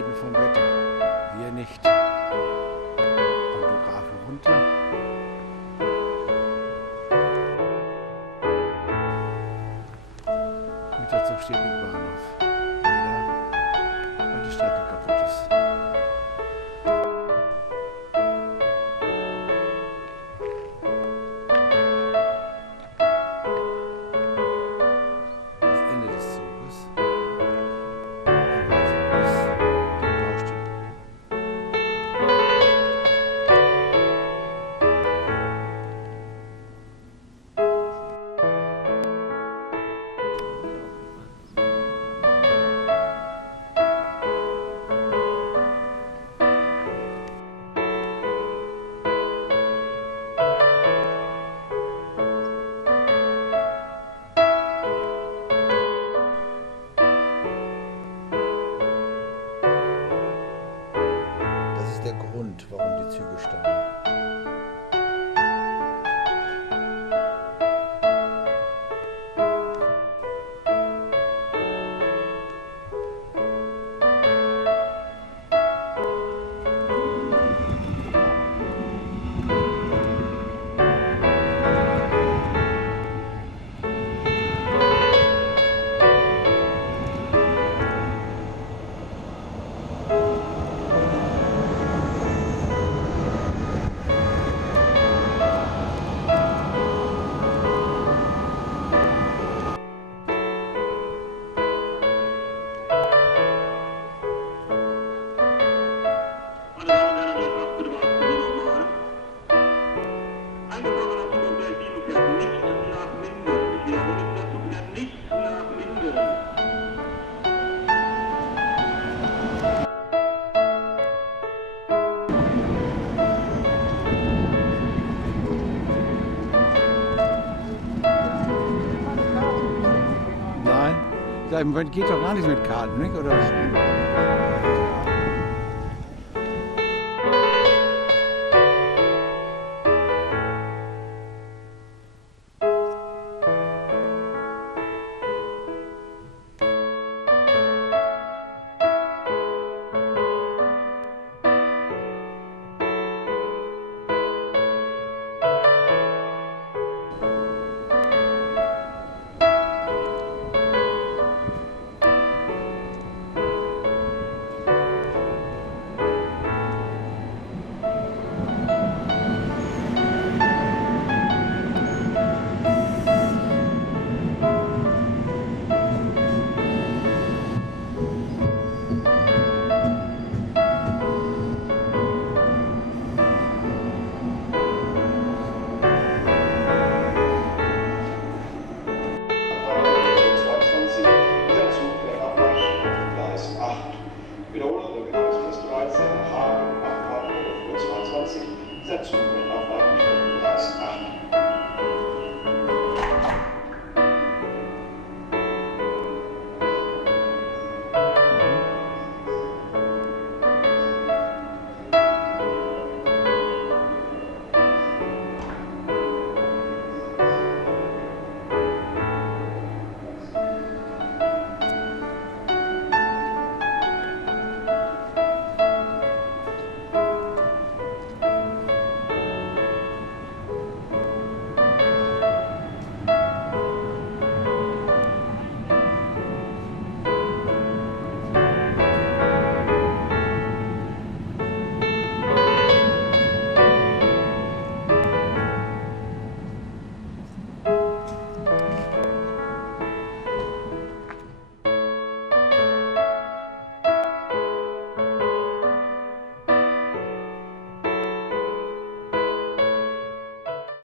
reden vom Wetter. Wir nicht. Pantografe runter. Güterzug steht im Bahnhof. Weil die Strecke kaputt ist. Das Ende des Zuges. Das ist der Grund, warum die Züge standen. Ja, im Moment geht doch gar nichts mit Karten, nicht? Oder? Wiederholung der Bekanntfest 13, Hagen, Abfahrt 11:22 Uhr, Setzung.